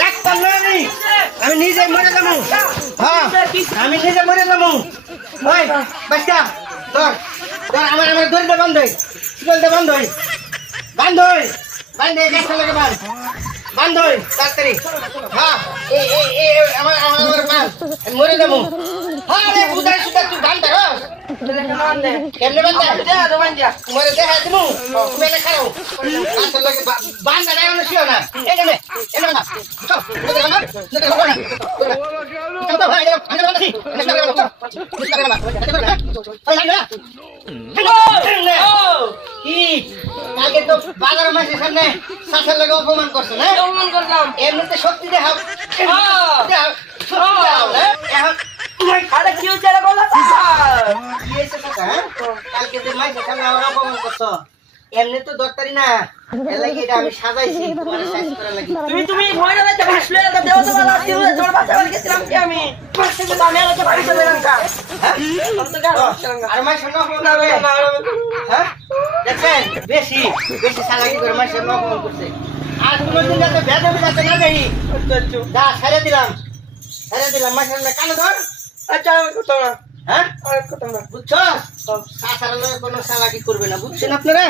রাখতাম না আমি নিজে মরে যাবো। হ্যাঁ আমি নিজে মরে যাবো। ওই বাচ্চা ধর ধর আমার দড়িটা বন্ধ হই, শিকলটা বন্ধ হই, বান্ধ হই, বান্ধে গাছটা লাগে বান্ধ হই তাড়াতাড়ি। হ্যাঁ আমার মরে যাবো। হ্যাঁ রে বুঝাই সুতা তুই বান্ধা কেমনে বান্ধা মরে দেখা তুমি তুমি এনে খাও গাছের লাগে বান্ধা না এনে শিও না এনে এনে না কালকে তো বাজার মাসের সামনে শাসের লাগে অপমান করছে না? অপমান করলাম এমনিতে শক্তি দেখাও কি হয়েছে কালকে যে মাসের সামনে আমার অপমান করছো এমনি তো দরকারি না আমি সাজাইছি তোমার সাইজ করা লাগি তুমি ভয় না যাইতে ভাসলে তো দেও তো বালা দিও জোর বাচ্চা বল গেছিলাম কি আমি পাশে তো আমি আগে বাড়ি চলে গেলাম আর মাই সঙ্গ না হ্যাঁ দেখেন বেশি বেশি সালাকি করে মাই সঙ্গ অপমান করছে আর কোনদিন যাতে বেদবি যাতে না দেই দা ছেড়ে দিলাম মাই সঙ্গ কানে ধর আচ্ছা কত না হ্যাঁ কত না বুঝছো সাসার লগে কোনো সালাকি করবে না বুঝছেন আপনারা।